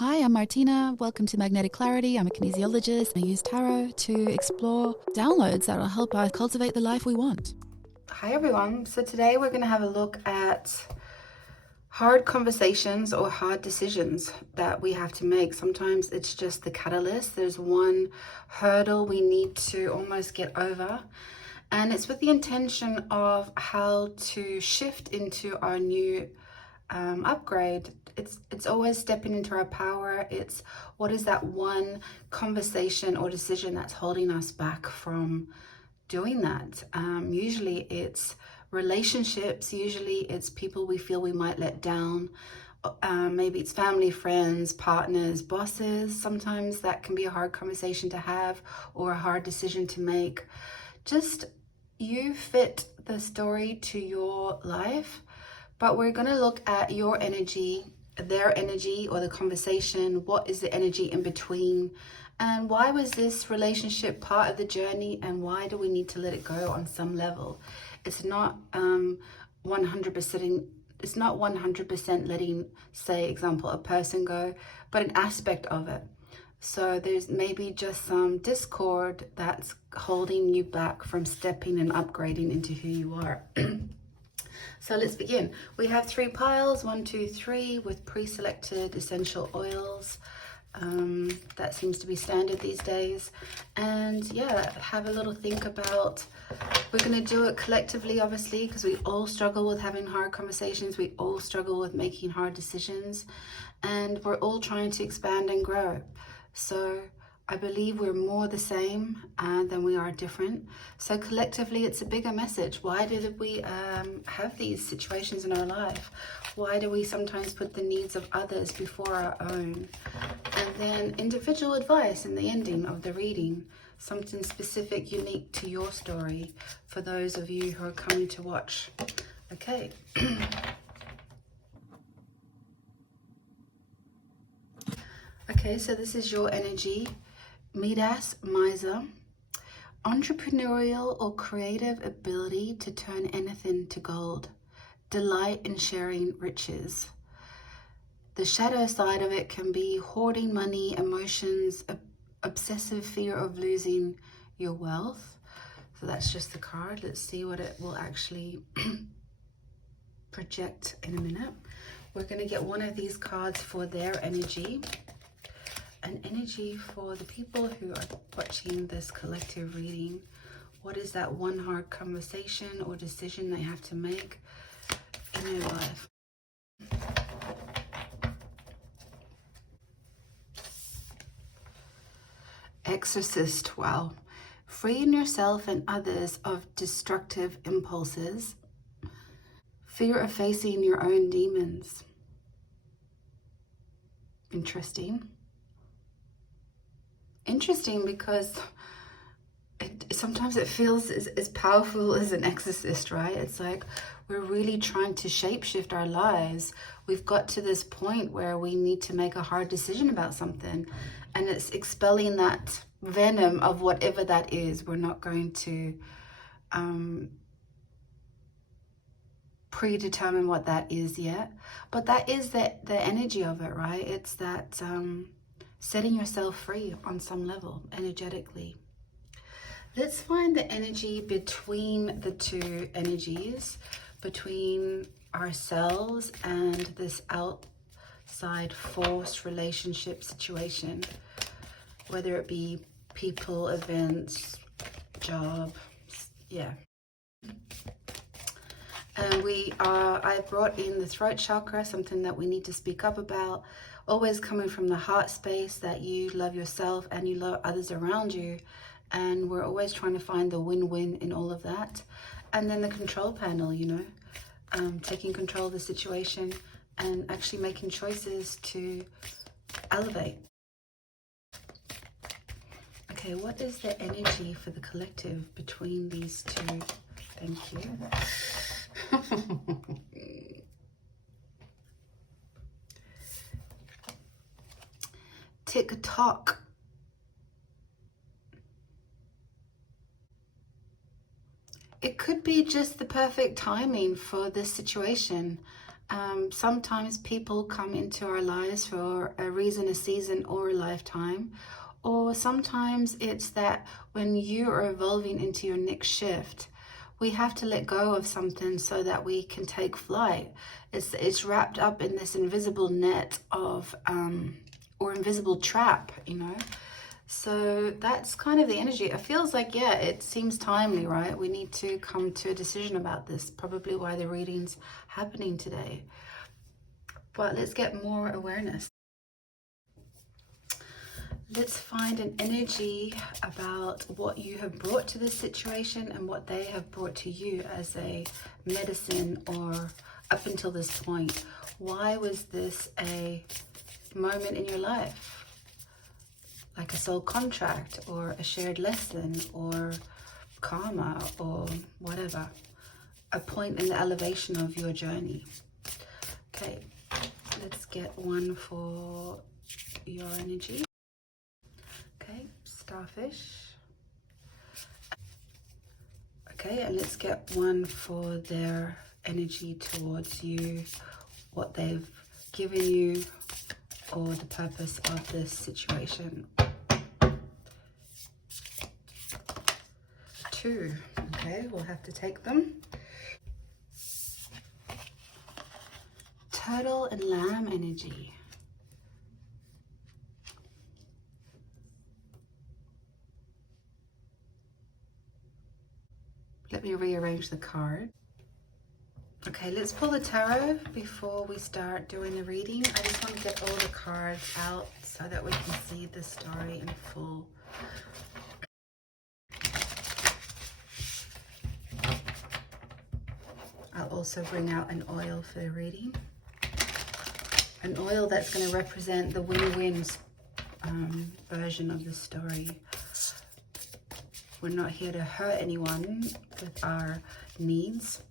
Hi, I'm Martina. Welcome to Magnetic Clarity. I'm a kinesiologist. I use tarot to explore downloads that will help us cultivate the life we want. Hi everyone. So today we're going to have a look at hard conversations or hard decisions that we have to make. Sometimes it's just the catalyst. There's one hurdle we need to almost get over. And it's with the intention of how to shift into our new upgrade. It's always stepping into our power. It's what is that one conversation or decision that's holding us back from doing that. Usually it's relationships, usually it's people we feel we might let down. Maybe it's family, friends, partners, bosses. Sometimes that can be a hard conversation to have or a hard decision to make. Just you fit the story to your life, but we're going to look at your energy, their energy, or the conversation. What is the energy in between? And why was this relationship part of the journey? And why do we need to let it go on some level? It's not 100%. It's not 100% letting, say, example, a person go, but an aspect of it. So there's maybe just some discord that's holding you back from stepping and upgrading into who you are. So let's begin. We have 3 piles, 1, 2, 3, with pre-selected essential oils. That seems to be standard these days. And yeah, have a little think about, we're going to do it collectively, obviously, because we all struggle with having hard conversations. We all struggle with making hard decisions. And we're all trying to expand and grow. So I believe we're more the same than we are different. So collectively, it's a bigger message. Why do we have these situations in our life? Why do we sometimes put the needs of others before our own? And then individual advice in the ending of the reading. Something specific, unique to your story for those of you who are coming to watch. Okay. Okay, so this is your energy. Midas, miser, entrepreneurial or creative ability to turn anything to gold, delight in sharing riches. The shadow side of it can be hoarding money, emotions, obsessive fear of losing your wealth. So that's just the card. Let's see what it will actually project in a minute. We're going to get one of these cards for their energy. An energy for the people who are watching this collective reading. What is that one hard conversation or decision they have to make in their life? Exorcist, wow. Freeing yourself and others of destructive impulses. Fear of facing your own demons. Interesting. Interesting because sometimes it feels as powerful as an exorcist, right? It's like we're really trying to shapeshift our lives. We've got to this point where we need to make a hard decision about something, and it's expelling that venom of whatever that is. We're not going to predetermine what that is yet, but that is the energy of it, right? It's that setting yourself free on some level energetically. Let's find the energy between the two energies, between ourselves and this outside force relationship situation, whether it be people, events, job, yeah. And I brought in the throat chakra, something that we need to speak up about, always coming from the heart space, that you love yourself and you love others around you. And we're always trying to find the win-win in all of that. And then the control panel, you know, taking control of the situation and actually making choices to elevate. Okay, what is the energy for the collective between these two? Thank you. Tick-tock. It could be just the perfect timing for this situation. Sometimes people come into our lives for a reason, a season, or a lifetime. Or sometimes it's that when you are evolving into your next shift, we have to let go of something so that we can take flight. It's wrapped up in this invisible net of, or invisible trap, you know. So that's kind of the energy. It feels like, yeah, it seems timely, right? We need to come to a decision about this, probably why the reading's happening today. But let's get more awareness. Let's find an energy about what you have brought to this situation and what they have brought to you as a medicine, or up until this point. Why was this a moment in your life? Like a soul contract, or a shared lesson, or karma, or whatever. A point in the elevation of your journey. Okay, let's get one for your energy. Okay, starfish. Okay, and let's get one for their energy towards you, what they've given you, or the purpose of this situation. 2. Okay, we'll have to take them. Turtle and lamb energy. Let me rearrange the card. Okay, let's pull the tarot before we start doing the reading. I just want to get all the cards out so that we can see the story in full. I'll also bring out an oil for the reading. An oil that's going to represent the win-win version of the story. We're not here to hurt anyone with our needs.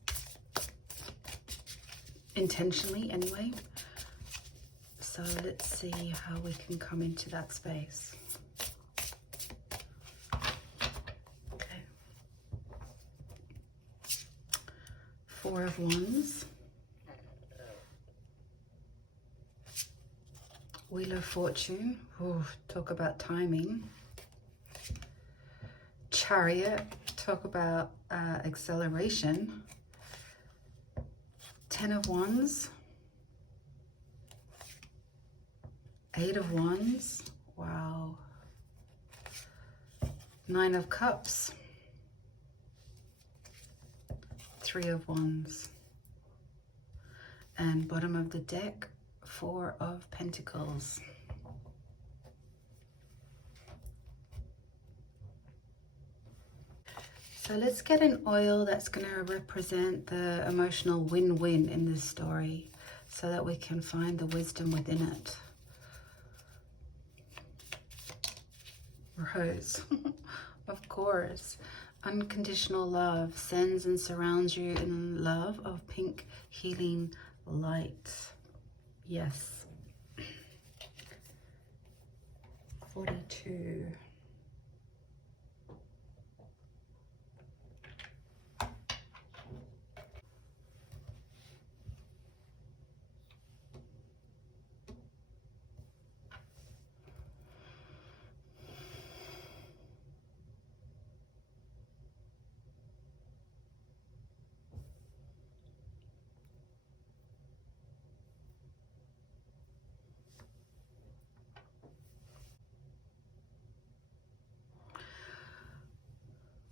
Intentionally, anyway. So let's see how we can come into that space. Okay. 4 of Wands. Wheel of Fortune. Ooh, talk about timing. Chariot. Talk about acceleration. 10 of Wands. 8 of Wands. Wow. 9 of Cups. 3 of Wands. And bottom of the deck, 4 of Pentacles. So let's get an oil that's going to represent the emotional win-win in this story so that we can find the wisdom within it. Rose, of course. Unconditional love sends and surrounds you in love of pink healing light. Yes. 42.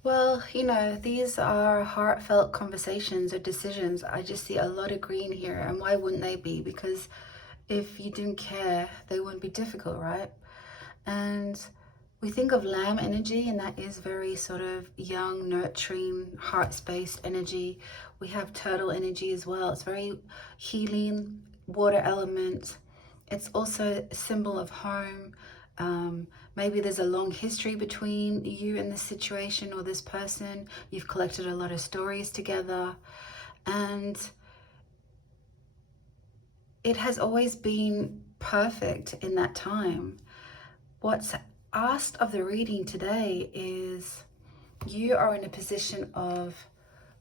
Well, you know, these are heartfelt conversations or decisions. I just see a lot of green here, and why wouldn't they be? Because if you didn't care, they wouldn't be difficult, right? And we think of lamb energy, and that is very sort of young, nurturing, heart-spaced energy. We have turtle energy as well. It's very healing, water element. It's also a symbol of home. Maybe there's a long history between you and this situation or this person. You've collected a lot of stories together, and it has always been perfect in that time. What's asked of the reading today is you are in a position of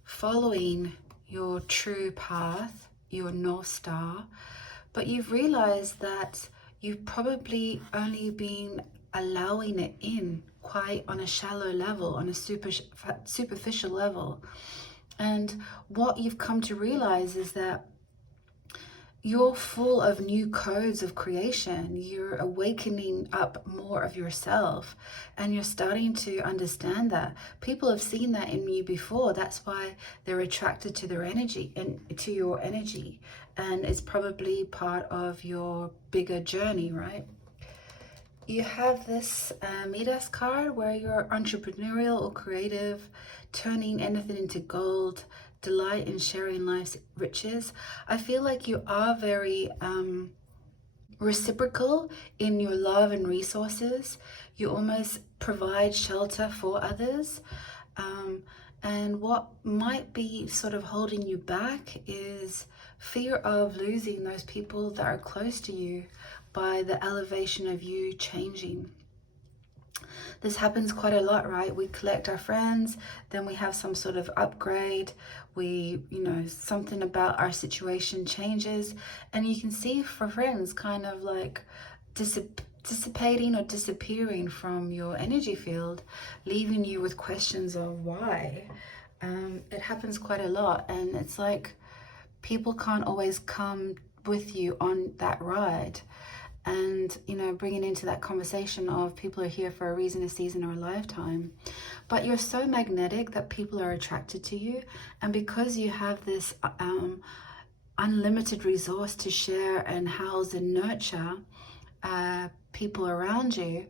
following your true path your North Star, but you've realized that you've probably only been allowing it in quite on a shallow level, on a superficial level. And what you've come to realize is that you're full of new codes of creation. You're awakening up more of yourself, and you're starting to understand that. People have seen that in you before. That's why they're attracted to their energy and to your energy. And it's probably part of your bigger journey, right? You have this Midas card where you're entrepreneurial or creative, turning anything into gold, delight in sharing life's riches. I feel like you are very reciprocal in your love and resources. You almost provide shelter for others. And what might be sort of holding you back is fear of losing those people that are close to you by the elevation of you changing. This happens quite a lot, right? We collect our friends, then we have some sort of upgrade. We, something about our situation changes. And you can see for friends kind of like dissipating or disappearing from your energy field, leaving you with questions of why. It happens quite a lot. And it's like people can't always come with you on that ride. And, bringing into that conversation of people are here for a reason, a season, or a lifetime. But you're so magnetic that people are attracted to you. And because you have this unlimited resource to share and house and nurture people around you,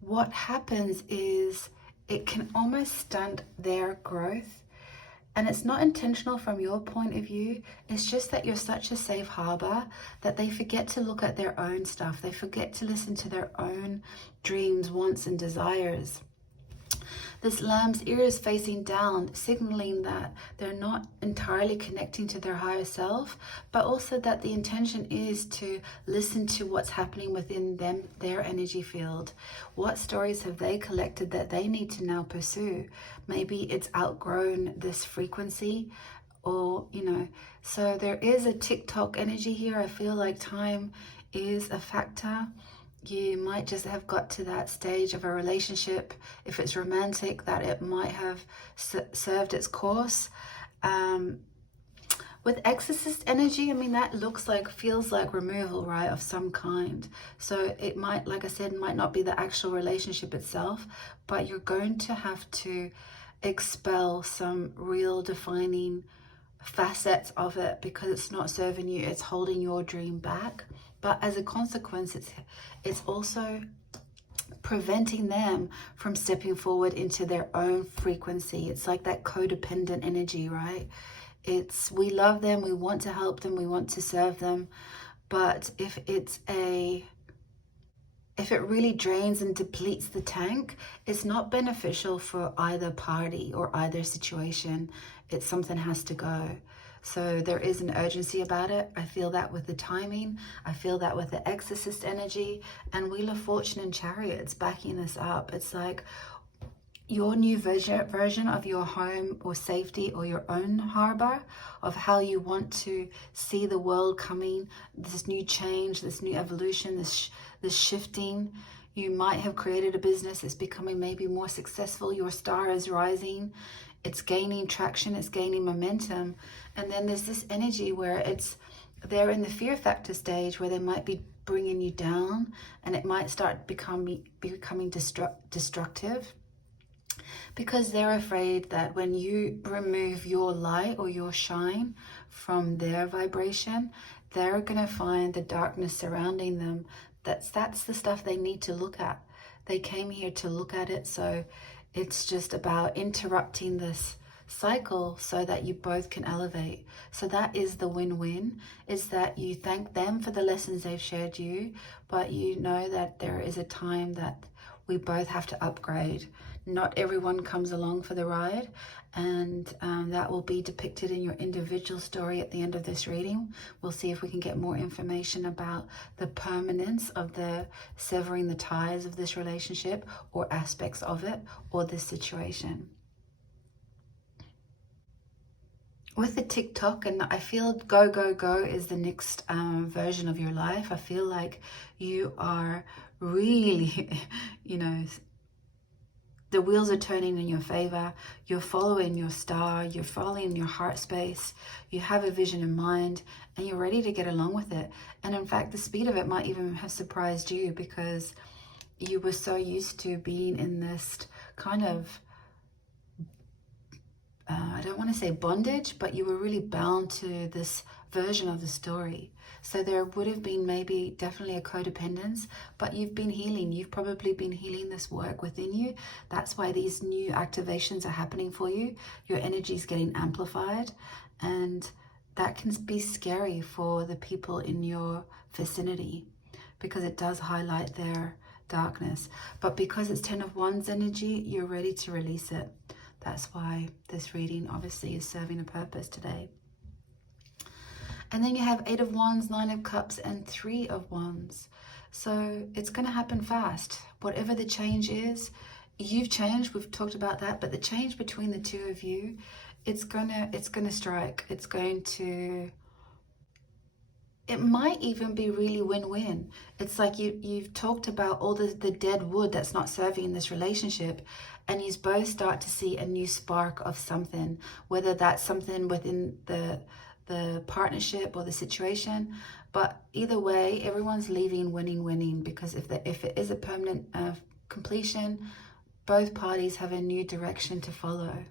what happens is it can almost stunt their growth. And it's not intentional from your point of view. It's just that you're such a safe harbor that they forget to look at their own stuff. They forget to listen to their own dreams, wants, and desires. This lamb's ear is facing down, signaling that they're not entirely connecting to their higher self, but also that the intention is to listen to what's happening within them, their energy field. What stories have they collected that they need to now pursue? Maybe it's outgrown this frequency, or, so there is a TikTok energy here. I feel like time is a factor. You might just have got to that stage of a relationship, if it's romantic, that it might have served its course. With exorcist energy, that feels like removal, right, of some kind. So it might, like I said, might not be the actual relationship itself, but you're going to have to expel some real defining facets of it because it's not serving you. It's holding your dream back. But as a consequence, it's also preventing them from stepping forward into their own frequency. It's like that codependent energy, right? We love them, we want to help them, we want to serve them. But if it really drains and depletes the tank, it's not beneficial for either party or either situation. Something has to go. So there is an urgency about it. I feel that with the timing. I feel that with the exorcist energy and Wheel of Fortune and Chariots backing this up. It's like your new version of your home or safety or your own harbor of how you want to see the world coming, this new change, this new evolution, this shifting. You might have created a business. It's becoming maybe more successful. Your star is rising. It's gaining traction. It's gaining momentum. And then there's this energy where they're in the fear factor stage where they might be bringing you down, and it might start becoming destructive because they're afraid that when you remove your light or your shine from their vibration, they're going to find the darkness surrounding them. That's the stuff they need to look at. They came here to look at it. So it's just about interrupting this cycle so that you both can elevate. So that is the win-win, is that you thank them for the lessons they've shared you, but you know that there is a time that we both have to upgrade. Not everyone comes along for the ride, and that will be depicted in your individual story at the end of this reading. We'll see if we can get more information about the permanence of the severing the ties of this relationship or aspects of it or this situation. with the TikTok, and I feel go, go, go is the next version of your life. I feel like you are really, you know, the wheels are turning in your favor. You're following your star. You're following your heart space. You have a vision in mind and you're ready to get along with it. And in fact, the speed of it might even have surprised you, because you were so used to being in this kind of I don't want to say bondage, but you were really bound to this version of the story. So there would have been maybe definitely a codependence, but you've been healing. You've probably been healing this work within you. That's why these new activations are happening for you. Your energy is getting amplified, and that can be scary for the people in your vicinity, because it does highlight their darkness. But because it's 10 of Wands energy, you're ready to release it. That's why this reading obviously is serving a purpose today. And then you have 8 of Wands, 9 of Cups, and 3 of Wands. So it's going to happen fast. Whatever the change is, you've changed. We've talked about that. But the change between the two of you, it's gonna strike. It's going to... It might even be really win-win. It's like you've talked about all the dead wood that's not serving in this relationship, and you both start to see a new spark of something, whether that's something within the partnership or the situation. But either way, everyone's leaving winning, because if it is a permanent completion, both parties have a new direction to follow.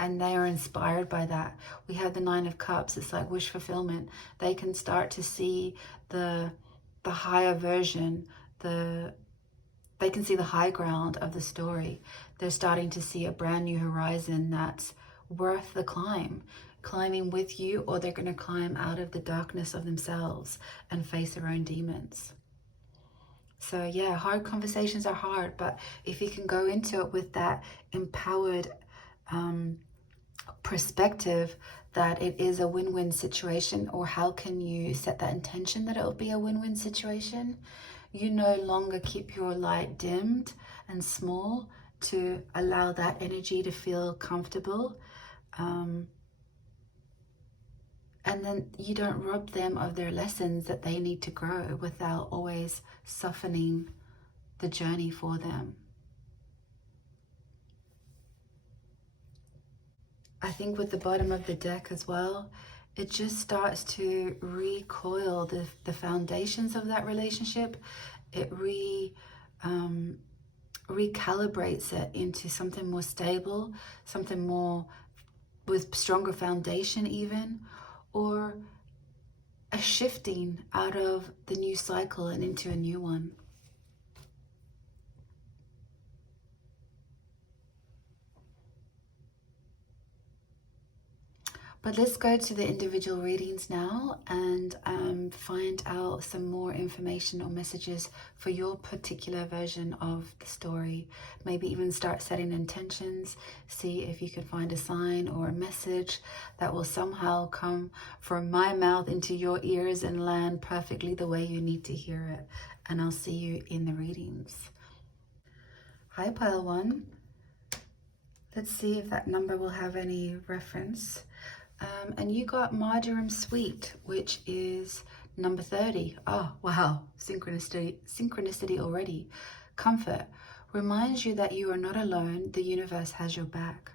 And they are inspired by that. We have the 9 of Cups. It's like wish fulfillment. They can start to see the higher version. They can see the high ground of the story. They're starting to see a brand new horizon that's worth the climb. Climbing with you, or they're going to climb out of the darkness of themselves and face their own demons. So yeah, hard conversations are hard, but if you can go into it with that empowered perspective that it is a win-win situation, or how can you set that intention that it will be a win-win situation, you no longer keep your light dimmed and small to allow that energy to feel comfortable, and then you don't rob them of their lessons that they need to grow without always softening the journey for them. I think with the bottom of the deck as well, it just starts to recoil the foundations of that relationship. It recalibrates it into something more stable, something more with stronger foundation even, or a shifting out of the new cycle and into a new one. But let's go to the individual readings now and find out some more information or messages for your particular version of the story. Maybe even start setting intentions. See if you can find a sign or a message that will somehow come from my mouth into your ears and land perfectly the way you need to hear it. And I'll see you in the readings. Hi, Pile 1. Let's see if that number will have any reference. And you got Marjoram Sweet, which is number 30. Oh, wow. Synchronicity already. Comfort reminds you that you are not alone. The universe has your back.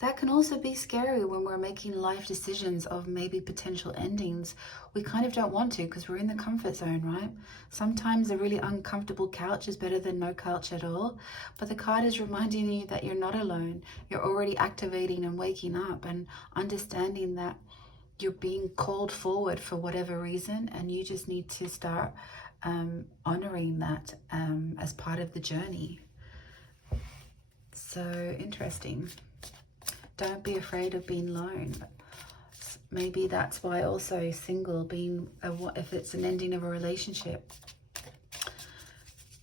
That can also be scary when we're making life decisions of maybe potential endings. We kind of don't want to, because we're in the comfort zone, right? Sometimes a really uncomfortable couch is better than no couch at all. But the card is reminding you that you're not alone. You're already activating and waking up and understanding that you're being called forward for whatever reason, and you just need to start honoring that as part of the journey. So interesting. Don't be afraid of being alone. Maybe that's why also single, being if it's an ending of a relationship.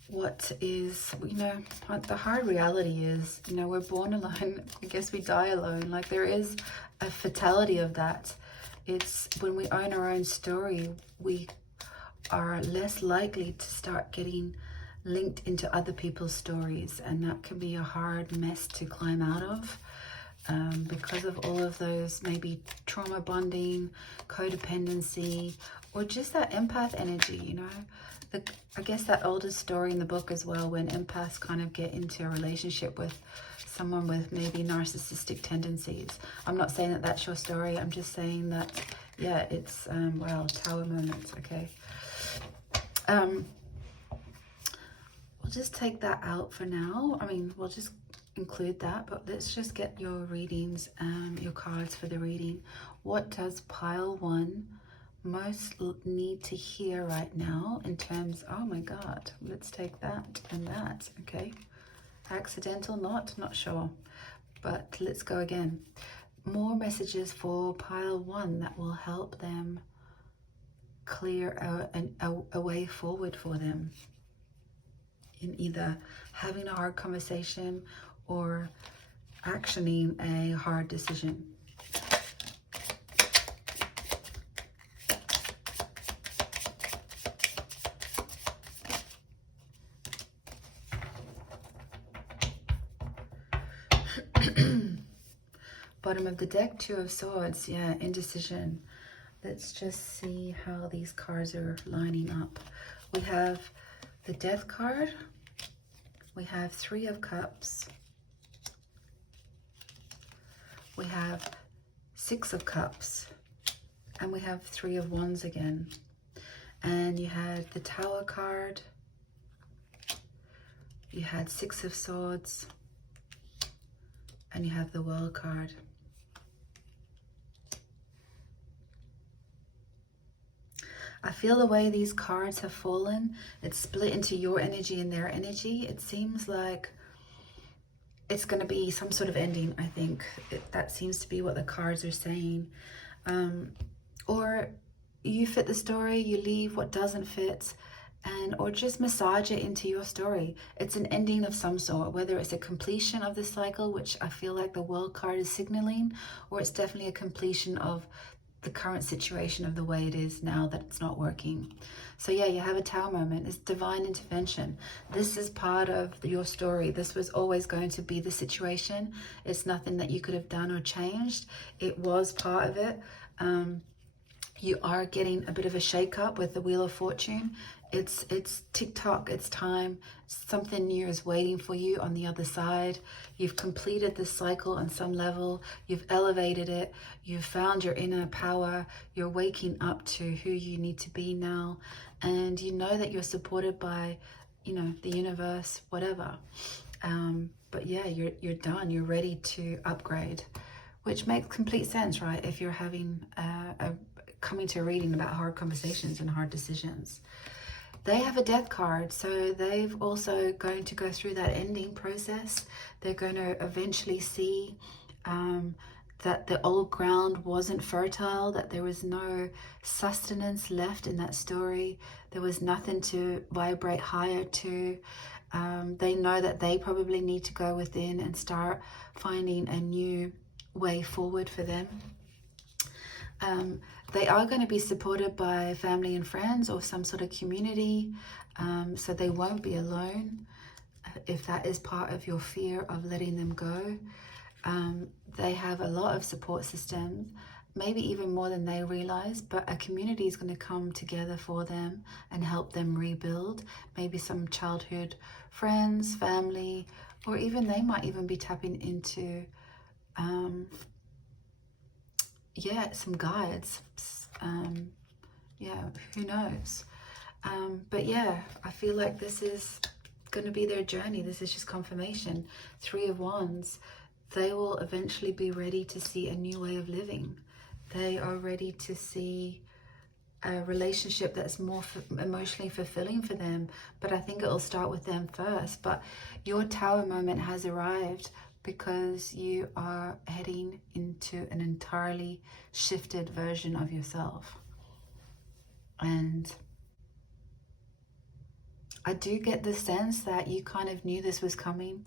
What is, the hard reality is, we're born alone. I guess we die alone. Like, there is a fatality of that. It's when we own our own story, we are less likely to start getting linked into other people's stories, and that can be a hard mess to climb out of. because of all of those maybe trauma bonding, codependency, or just that empath energy, you know. I guess that oldest story in the book as well, when empaths kind of get into a relationship with someone with maybe narcissistic tendencies. I'm not saying that that's your story. I'm just saying that, yeah, it's, well, tower moments, okay. We'll just take that out for now. I mean, we'll just include that, but let's just get your readings, your cards for the reading. What does pile 1 most need to hear right now in terms, oh my God, let's take that and that, okay. Accidental, not sure, but let's go again. More messages for pile 1 that will help them clear a way forward for them in either having a hard conversation or actioning a hard decision. Bottom of the deck, 2 of Swords, yeah, indecision. Let's just see how these cards are lining up. We have the Death card, we have 3 of Cups, we have 6 of Cups, and we have 3 of Wands again. And you had the Tower card, you had 6 of Swords, and you have the World card. I feel the way these cards have fallen, it's split into your energy and their energy. It seems like it's going to be some sort of ending, I think. That seems to be what the cards are saying. Or you fit the story, you leave what doesn't fit, or just massage it into your story. It's an ending of some sort, whether it's a completion of the cycle, which I feel like the World card is signaling, or it's definitely a completion of the current situation of the way it is now that it's not working. So yeah, you have a Tower moment. It's divine intervention. This is part of your story. This was always going to be the situation. It's nothing that you could have done or changed. It was part of it. You are getting a bit of a shake-up with the Wheel of Fortune. It's tick-tock, it's time. Something new is waiting for you on the other side. You've completed this cycle on some level. You've elevated it. You've found your inner power. You're waking up to who you need to be now. And you know that you're supported by, you know, the universe, whatever. But yeah, you're done. You're ready to upgrade, which makes complete sense, right? If you're having coming to a reading about hard conversations and hard decisions. They have a Death card, so they've also going to go through that ending process. They're going to eventually see that the old ground wasn't fertile, that there was no sustenance left in that story. There was nothing to vibrate higher to. They know that they probably need to go within and start finding a new way forward for them. They are going to be supported by family and friends or some sort of community, so they won't be alone if that is part of your fear of letting them go. They have a lot of support systems, maybe even more than they realize, but a community is going to come together for them and help them rebuild. Maybe some childhood friends, family, or even they might even be tapping into some guides. Who knows? But yeah, I feel like this is going to be their journey. This is just confirmation. 3 of Wands. They will eventually be ready to see a new way of living. They are ready to see a relationship that's more emotionally fulfilling for them. But I think it'll start with them first. But your Tower moment has arrived, because you are heading into an entirely shifted version of yourself. And I do get the sense that you kind of knew this was coming.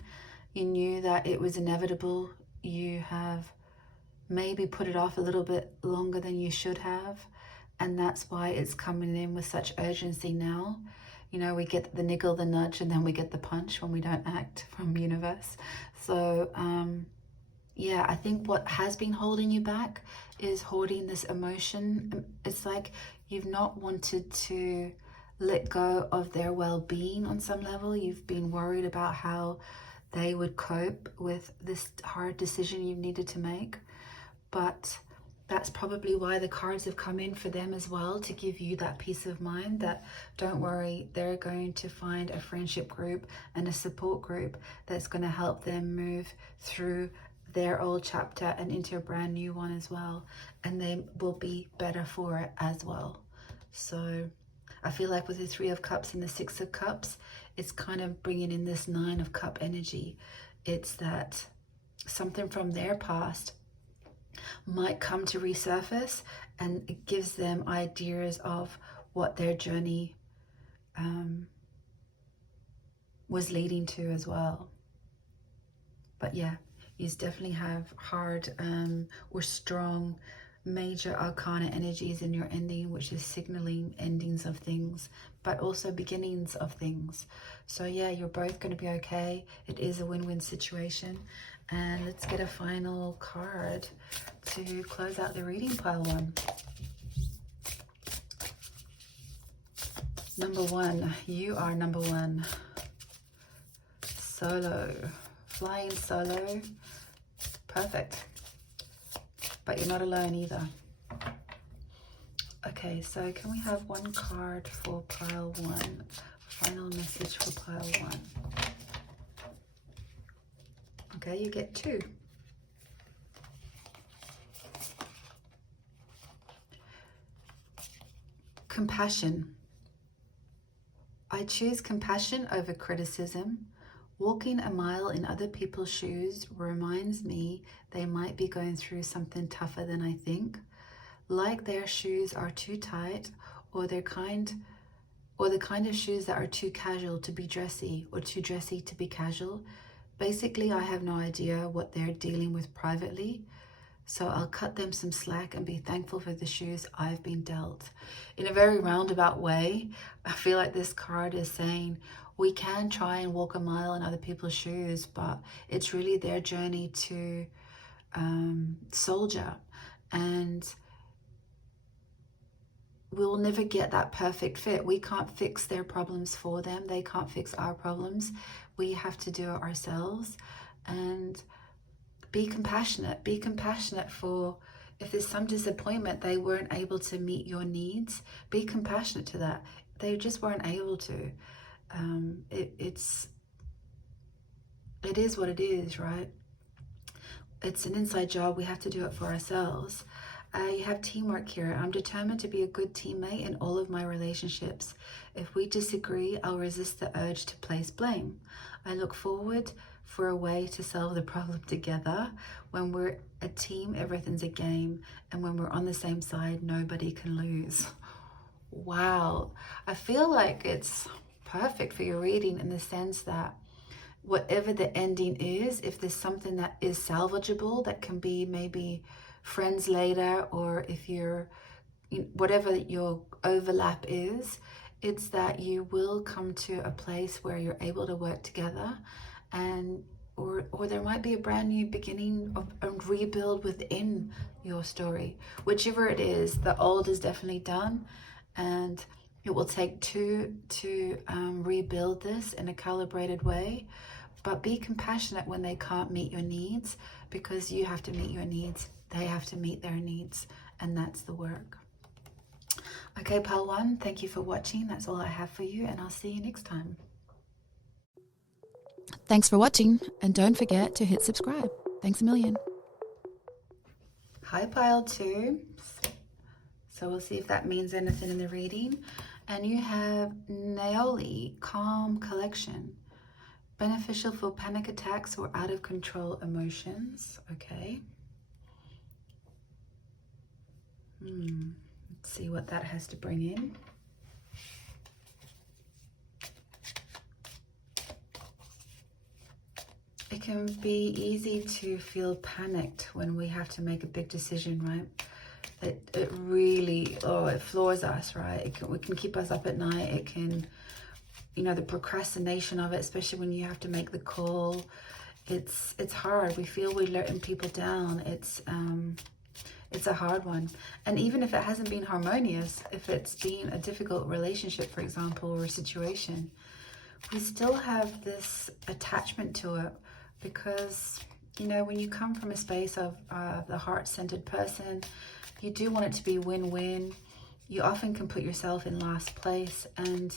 You knew that it was inevitable. You have maybe put it off a little bit longer than you should have. And that's why it's coming in with such urgency now. You know, we get the niggle, the nudge, and then we get the punch when we don't act from universe. So Yeah, I think what has been holding you back is hoarding this emotion. It's like you've not wanted to let go of their well-being on some level. You've been worried about how they would cope with this hard decision you needed to make. But that's probably why the cards have come in for them as well, to give you that peace of mind that don't worry, they're going to find a friendship group and a support group that's going to help them move through their old chapter and into a brand new one as well, and they will be better for it as well. So I feel like with the Three of Cups and the Six of Cups, it's kind of bringing in this Nine of Cup energy. It's that something from their past might come to resurface, and it gives them ideas of what their journey was leading to as well. But yeah, you definitely have hard or strong major arcana energies in your ending, which is signaling endings of things, but also beginnings of things. So yeah, you're both going to be okay. It is a win-win situation. And let's get a final card to close out the reading, pile one. Number one, you are number one. Solo, flying solo, perfect. But you're not alone either. Okay, so can we have one card for pile one? Final message for pile one. Okay, you get two. Compassion. I choose compassion over criticism. Walking a mile in other people's shoes reminds me they might be going through something tougher than I think. Like their shoes are too tight, or the kind of shoes that are too casual to be dressy, or too dressy to be casual. Basically, I have no idea what they're dealing with privately, so I'll cut them some slack and be thankful for the shoes I've been dealt. In a very roundabout way, I feel like this card is saying we can try and walk a mile in other people's shoes, but it's really their journey to soldier, and we'll never get that perfect fit. We can't fix their problems for them. They can't fix our problems. We have to do it ourselves. And be compassionate. Be compassionate for if there's some disappointment, they weren't able to meet your needs. Be compassionate to that. They just weren't able to. It is what it is, right? It's an inside job. We have to do it for ourselves. You have teamwork here. I'm determined to be a good teammate in all of my relationships. If we disagree, I'll resist the urge to place blame. I look forward for a way to solve the problem together. When we're a team, everything's a game. And when we're on the same side, nobody can lose. Wow. I feel like it's perfect for your reading in the sense that whatever the ending is, if there's something that is salvageable, that can be maybe friends later, or if you're, whatever your overlap is, it's that you will come to a place where you're able to work together, and or there might be a brand new beginning of a rebuild within your story. Whichever it is, the old is definitely done, and it will take two to rebuild this in a calibrated way. But be compassionate when they can't meet your needs, because you have to meet your needs. They have to meet their needs, and that's the work. Okay, pile one, thank you for watching. That's all I have for you, and I'll see you next time. Thanks for watching, and don't forget to hit subscribe. Thanks a million. Hi, pile two. So we'll see if that means anything in the reading. And you have Naoli, Calm Collection. Beneficial for panic attacks or out of control emotions. Okay. Let's see what that has to bring in. It can be easy to feel panicked when we have to make a big decision, right? It really, it floors us, right? It can keep us up at night. It can, the procrastination of it, especially when you have to make the call, it's hard. We feel we're letting people down. It's a hard one. And even if it hasn't been harmonious, if it's been a difficult relationship, for example, or a situation, we still have this attachment to it because, you know, when you come from a space of the heart-centered person, you do want it to be win-win. You often can put yourself in last place, and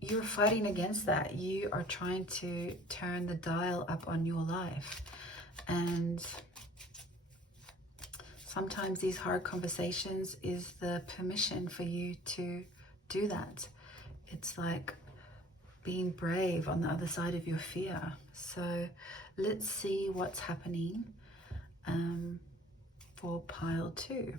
you're fighting against that. You are trying to turn the dial up on your life. And sometimes these hard conversations is the permission for you to do that. It's like being brave on the other side of your fear. So let's see what's happening for pile 2.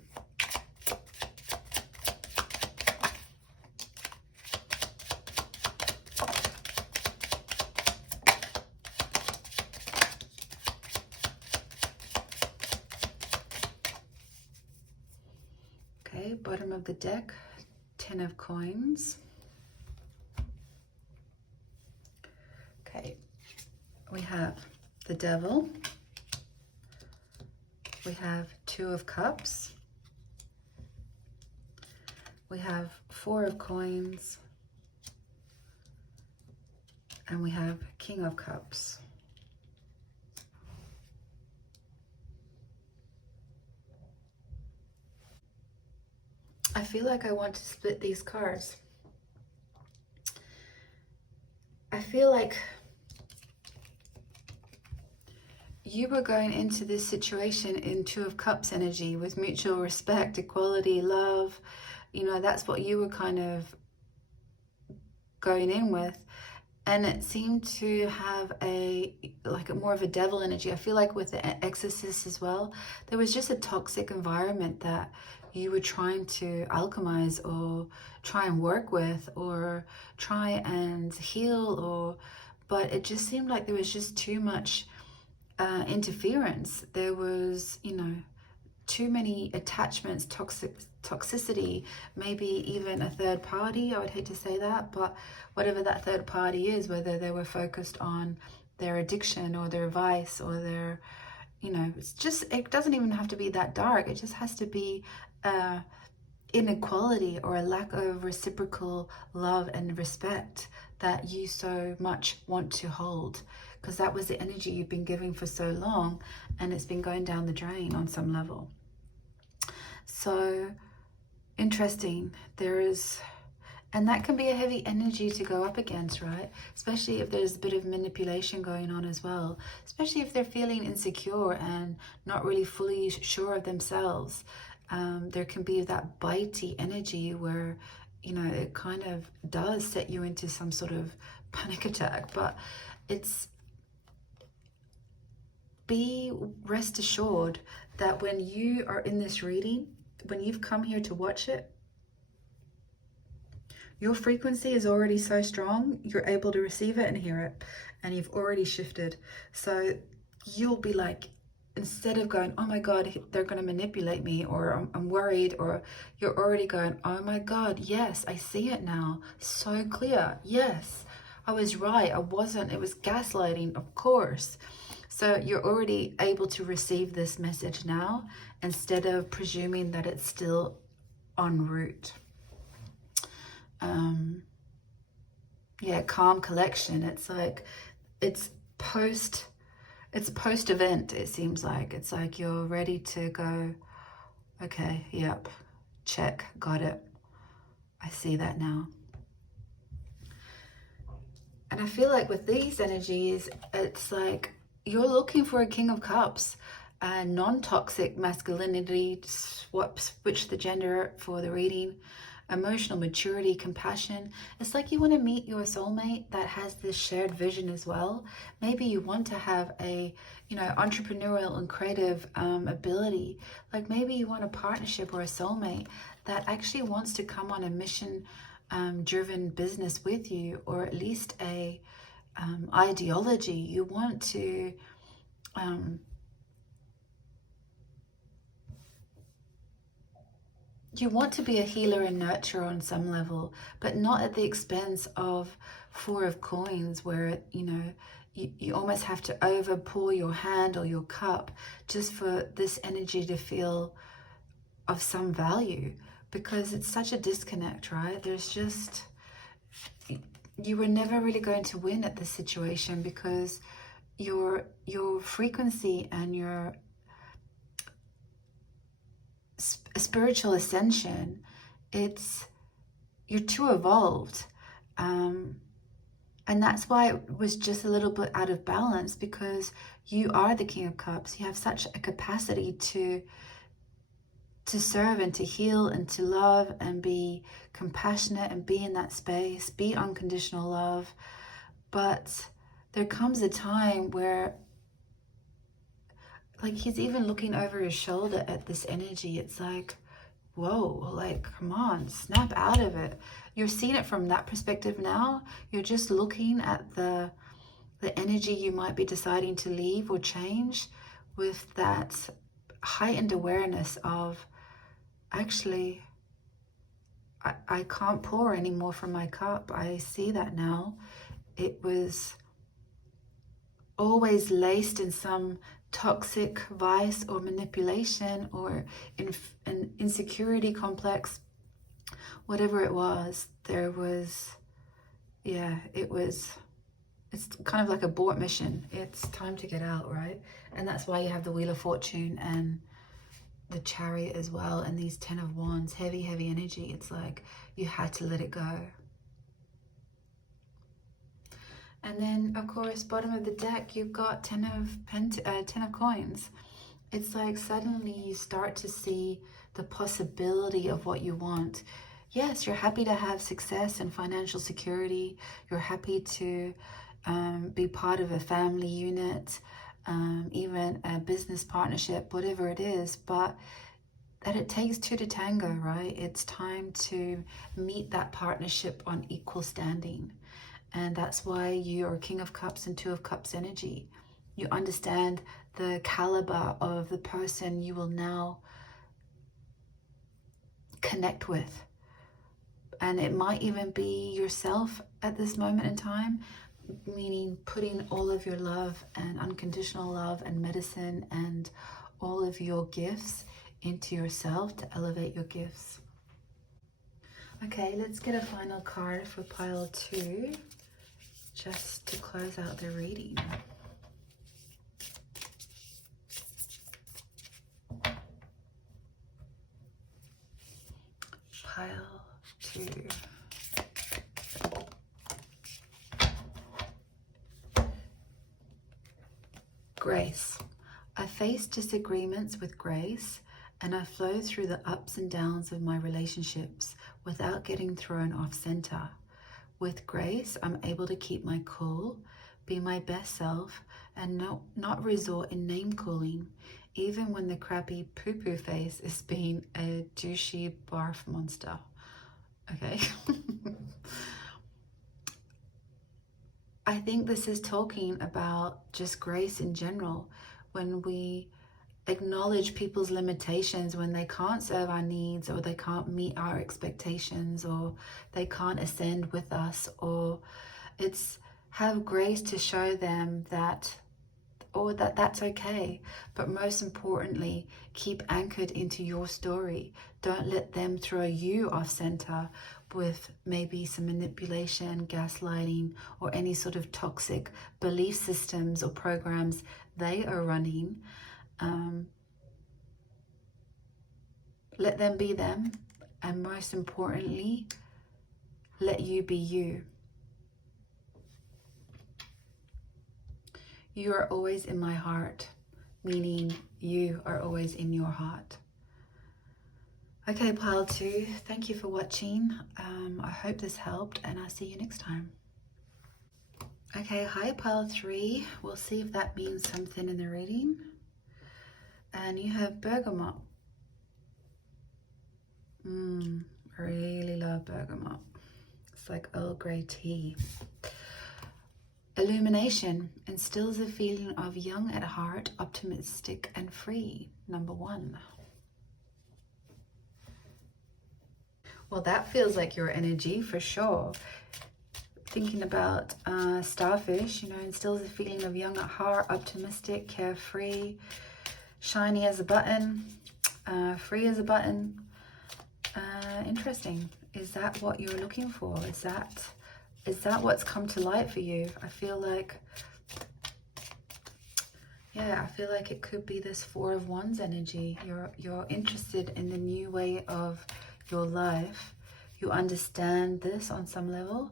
Okay, bottom of the deck, 10 of coins. Okay, we have the devil. We have 2 of cups. We have 4 of coins. And we have king of cups. I feel like I want to split these cards. I feel like you were going into this situation in 2 of cups energy with mutual respect, equality, love. You know, that's what you were kind of going in with. And it seemed to have a more of a devil energy. I feel like with the exorcist as well, there was just a toxic environment that you were trying to alchemize or try and work with or try and heal, but it just seemed like there was just too much interference. There was, you know, too many attachments, toxicity, maybe even a third party. I would hate to say that, but whatever that third party is, whether they were focused on their addiction or their vice or their, you know, it doesn't even have to be that dark. It just has to be inequality or a lack of reciprocal love and respect that you so much want to hold, because that was the energy you've been giving for so long, and it's been going down the drain on some level. So interesting. And that can be a heavy energy to go up against, right? Especially if there's a bit of manipulation going on as well, especially if they're feeling insecure and not really fully sure of themselves. There can be that bitey energy where, you know, it kind of does set you into some sort of panic attack. But be rest assured that when you are in this reading, when you've come here to watch it, your frequency is already so strong, you're able to receive it and hear it, and you've already shifted. So you'll be like, instead of going, oh my God, they're going to manipulate me, or I'm worried, or you're already going, oh my God, yes, I see it now. So clear. Yes, I was right. I wasn't. It was gaslighting, of course. So you're already able to receive this message now instead of presuming that it's still en route. Yeah, calm collection. It's like, it's post-event, it seems like. It's like you're ready to go, okay, yep, check, got it. I see that now. And I feel like with these energies, it's like you're looking for a King of Cups, non-toxic masculinity, switch the gender for the reading, emotional maturity, compassion. It's like you want to meet your soulmate that has this shared vision as well. Maybe you want to have a, you know, entrepreneurial and creative ability. Like maybe you want a partnership or a soulmate that actually wants to come on a mission driven business with you, or at least a ideology. You want to you want to be a healer and nurturer on some level, but not at the expense of Four of Coins, where, you know, you almost have to over pour your hand or your cup just for this energy to feel of some value, because it's such a disconnect, right? There's just, you were never really going to win at this situation, because your frequency and your spiritual ascension, you're too evolved, and that's why it was just a little bit out of balance, because you are the King of Cups. You have such a capacity to serve and to heal and to love and be compassionate and be in that space, be unconditional love. But there comes a time where, like, he's even looking over his shoulder at this energy. It's like, whoa, like, come on, snap out of it. You're seeing it from that perspective now. You're just looking at the energy you might be deciding to leave or change with that heightened awareness of, actually, I can't pour anymore from my cup. I see that now. It was always laced in some toxic vice or manipulation or an insecurity complex, whatever it was. There was, yeah, it's kind of like a abort mission. It's time to get out, right? And that's why you have the Wheel of Fortune and the Chariot as well, and these 10 of Wands, heavy energy. It's like you had to let it go. And then, of course, bottom of the deck, you've got 10 of Coins. It's like suddenly you start to see the possibility of what you want. Yes, you're happy to have success and financial security. You're happy to be part of a family unit, even a business partnership, whatever it is, but that it takes two to tango, right? It's time to meet that partnership on equal standing. And that's why you're King of Cups and Two of Cups energy. You understand the caliber of the person you will now connect with. And it might even be yourself at this moment in time, meaning putting all of your love and unconditional love and medicine and all of your gifts into yourself to elevate your gifts. Okay, let's get a final card for pile 2, just to close out the reading. Pile 2. Grace. I face disagreements with grace, and I flow through the ups and downs of my relationships without getting thrown off center. With grace, I'm able to keep my cool, be my best self, and not resort in name calling, even when the crappy poo-poo face is being a douchey barf monster. Okay. I think this is talking about just grace in general. When we acknowledge people's limitations, when they can't serve our needs, or they can't meet our expectations, or they can't ascend with us, or it's have grace to show them that, or that's okay. But most importantly, keep anchored into your story. Don't let them throw you off center with maybe some manipulation, gaslighting, or any sort of toxic belief systems or programs they are running. Let them be them, and most importantly, let you be you. You are always in my heart, meaning you are always in your heart. Okay, pile 2, thank you for watching. I hope this helped, and I'll see you next time. Okay, hi pile 3. We'll see if that means something in the reading. And you have bergamot. Really love bergamot. It's like Earl Grey tea. Illumination instills a feeling of young at heart, optimistic and free. Number 1. Well, that feels like your energy for sure. Thinking about starfish, you know, instills a feeling of young at heart, optimistic, carefree, shiny as a button, free as a button. Interesting. Is that what you're looking for? Is that what's come to light for you? I feel like, yeah, I feel like it could be this Four of Wands energy. You're interested in the new way of your life. You understand this on some level,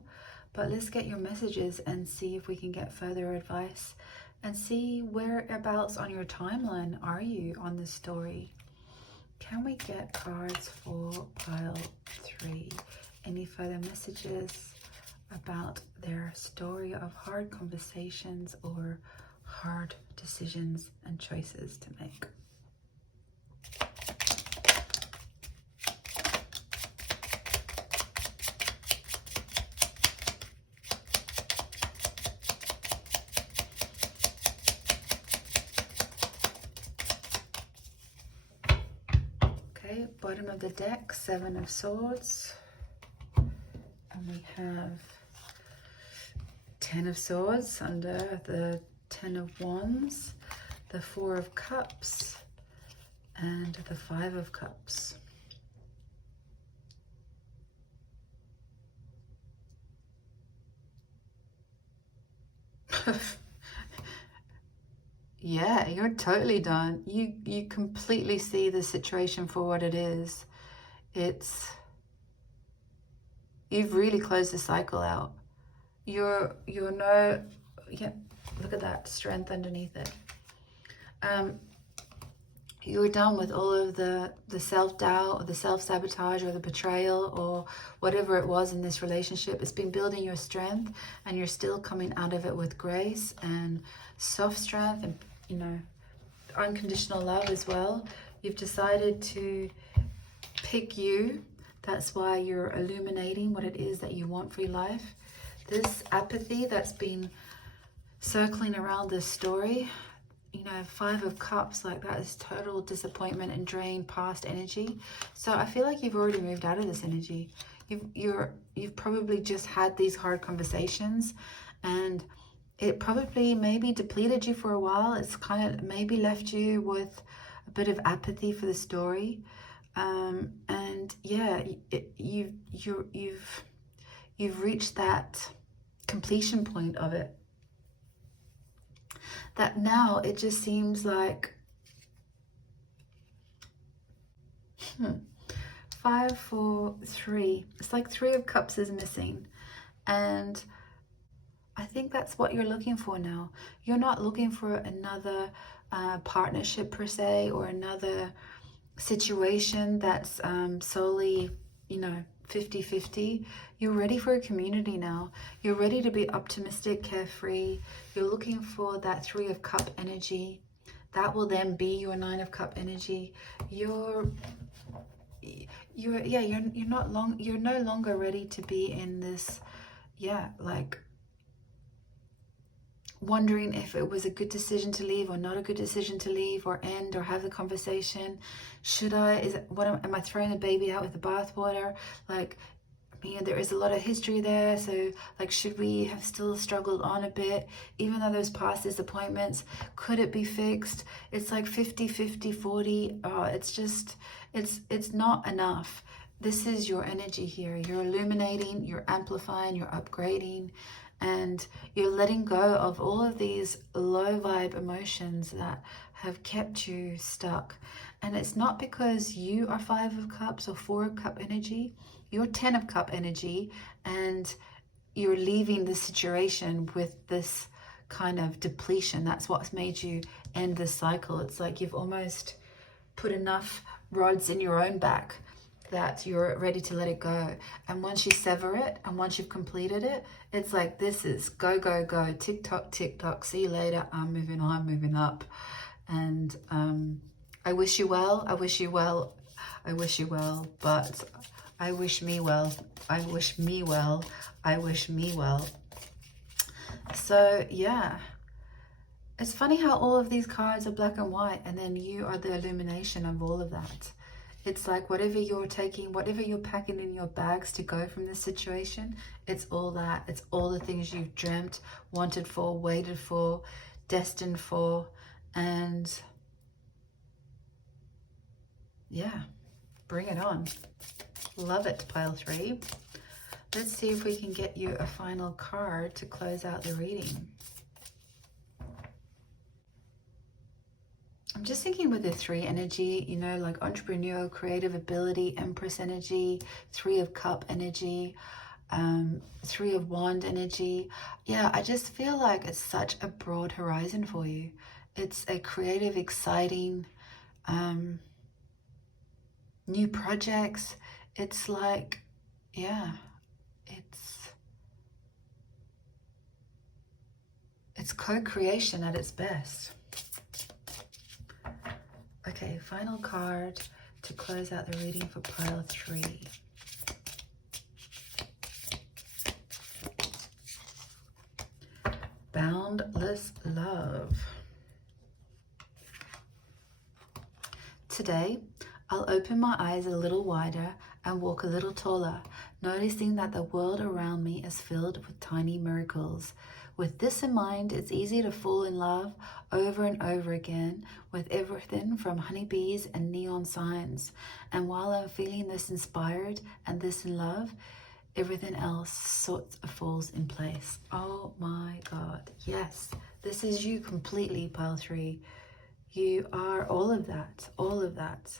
but let's get your messages and see if we can get further advice and see whereabouts on your timeline are you on this story. Can we get cards for pile 3? Any further messages about their story of hard conversations or hard decisions and choices to make? Okay, bottom of the deck, Seven of Swords. And we have 10 of Swords under the 10 of Wands, the 4 of Cups, and the 5 of Cups. Yeah, you're totally done. You completely see the situation for what it is. You've really closed the cycle out. You're no, yeah, look at that strength underneath it. You're done with all of the self-doubt or the self-sabotage or the betrayal or whatever it was in this relationship. It's been building your strength, and you're still coming out of it with grace and soft strength and, you know, unconditional love as well. You've decided to pick you. That's why you're illuminating what it is that you want for your life. This apathy that's been circling around this story, you know, 5 of Cups, like that is total disappointment and drain, past energy. So I feel like you've already moved out of this energy. You've probably just had these hard conversations, and it probably maybe depleted you for a while. It's kind of maybe left you with a bit of apathy for the story. And yeah, you've reached that completion point of it, that now it just seems like 5, 4, 3. It's like 3 of Cups is missing, and I think that's what you're looking for now. You're not looking for another partnership per se, or another situation that's solely, you know, 50-50. You're ready for a community now. You're ready to be optimistic, carefree. You're looking for that 3 of Cup energy. That will then be your 9 of Cup energy. You're no longer ready to be in this, like wondering if it was a good decision to leave or not a good decision to leave, or end, or have the conversation. Am I throwing the baby out with the bathwater? Like, you know, there is a lot of history there, so like, should we have still struggled on a bit even though those past disappointments? Could it be fixed? It's like 50-50, 40. It's not enough. This is your energy here. You're illuminating, you're amplifying, you're upgrading, and you're letting go of all of these low vibe emotions that have kept you stuck. And it's not because you are 5 of Cups or 4 of Cup energy. You're 10 of Cup energy, and you're leaving the situation with this kind of depletion. That's what's made you end this cycle. It's like you've almost put enough rods in your own back that you're ready to let it go. And once you sever it, and once you've completed it, it's like, this is go, go, go, tick tock, see you later, I'm moving on, I'm moving up. And I wish you well, I wish you well, I wish you well, but I wish me well, I wish me well, I wish me well. So yeah, it's funny how all of these cards are black and white, and then you are the illumination of all of that. It's like whatever you're taking, whatever you're packing in your bags to go from this situation, it's all that. It's all the things you've dreamt, wanted for, waited for, destined for, and yeah, bring it on. Love it, pile 3. Let's see if we can get you a final card to close out the reading. I'm just thinking with the 3 energy, you know, like entrepreneurial, creative ability, Empress energy, 3 of Cup energy, 3 of Wand energy. Yeah, I just feel like it's such a broad horizon for you. It's a creative, exciting, new projects. It's like, yeah, it's co-creation at its best. Okay, final card to close out the reading for pile 3. Boundless love. Today, I'll open my eyes a little wider and walk a little taller, noticing that the world around me is filled with tiny miracles. With this in mind, it's easy to fall in love over and over again with everything from honeybees and neon signs. And while I'm feeling this inspired and this in love, everything else sort of falls in place. Oh my God. Yes, this is you completely, pile 3. You are all of that, all of that.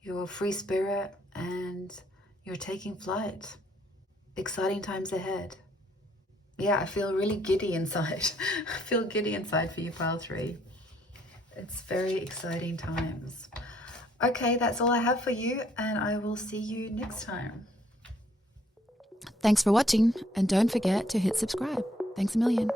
You're a free spirit and you're taking flight. Exciting times ahead. Yeah, I feel really giddy inside. I feel giddy inside for you, pile 3. It's very exciting times. Okay, that's all I have for you, and I will see you next time. Thanks for watching, and don't forget to hit subscribe. Thanks a million.